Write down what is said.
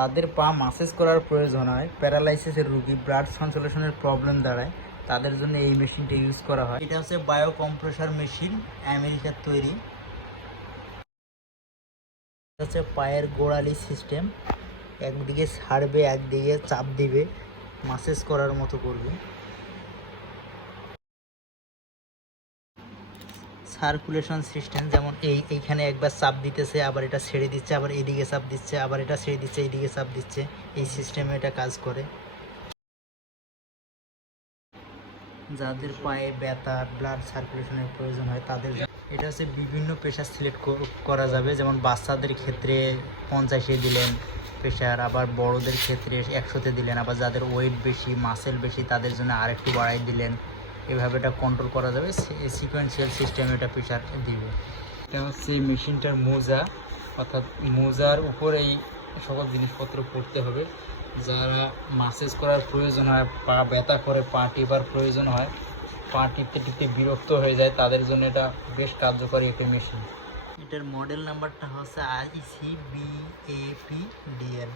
তাদের পা মাসেজ করার প্রয়োজন হয়, প্যারালাইসিসের রুগী, ব্লাড সার্কুলেশনের প্রবলেম দাঁড়ায়, তাদের জন্য এই মেশিনটা ইউজ করা হয়। এটা হচ্ছে বায়ো কম্প্রেসার মেশিন আমেরিকার তৈরি। হচ্ছে পায়ের গোড়ালি সিস্টেম। একদিকে ছাড়বে, একদিকে চাপ দিবে, মাসেজ করার মতো করবে। সার্কুলেশন সিস্টেম যেমন এই, এইখানে একবার চাপ দিতেছে, আবার এটা ছেড়ে দিচ্ছে, আবার এইদিকে চাপ দিচ্ছে, আবার এটা ছেড়ে দিচ্ছে, এইদিকে চাপ দিচ্ছে। এই সিস্টেমে এটা কাজ করে। যাদের পায়ে ব্যথা ব্লাড সার্কুলেশনের প্রয়োজন হয়, তাদের এটা হচ্ছে বিভিন্ন প্রেশার সিলেক্ট করা যাবে। যেমন বাচ্চাদের ক্ষেত্রে পঞ্চাশে দিলেন প্রেশার আবার বড়দের ক্ষেত্রে একশোতে দিলেন, আবার যাদের ওয়েট বেশি মাসেল বেশি, তাদের জন্য আরেকটু বাড়াই দিলেন। এভাবে এটা কন্ট্রোল করা যাবে সিকোয়েন্সিয়াল সিস্টেমে এটা প্রেশার দিবে। এটা হচ্ছে মেশিনটার মোজা, অর্থাৎ মোজার উপর এই সকল জিনিসপত্র পড়তে হবে। যারা মাসেজ করার প্রয়োজন হয়, পা ব্যথা করে, পা টিপার প্রয়োজন হয়, পা টিপতে টিপতে বিরক্ত হয়ে যায়, তাদের জন্য এটা বেশ কার্যকরী একটা মেশিন এটার মডেল নাম্বারটা হচ্ছে IC B A P DL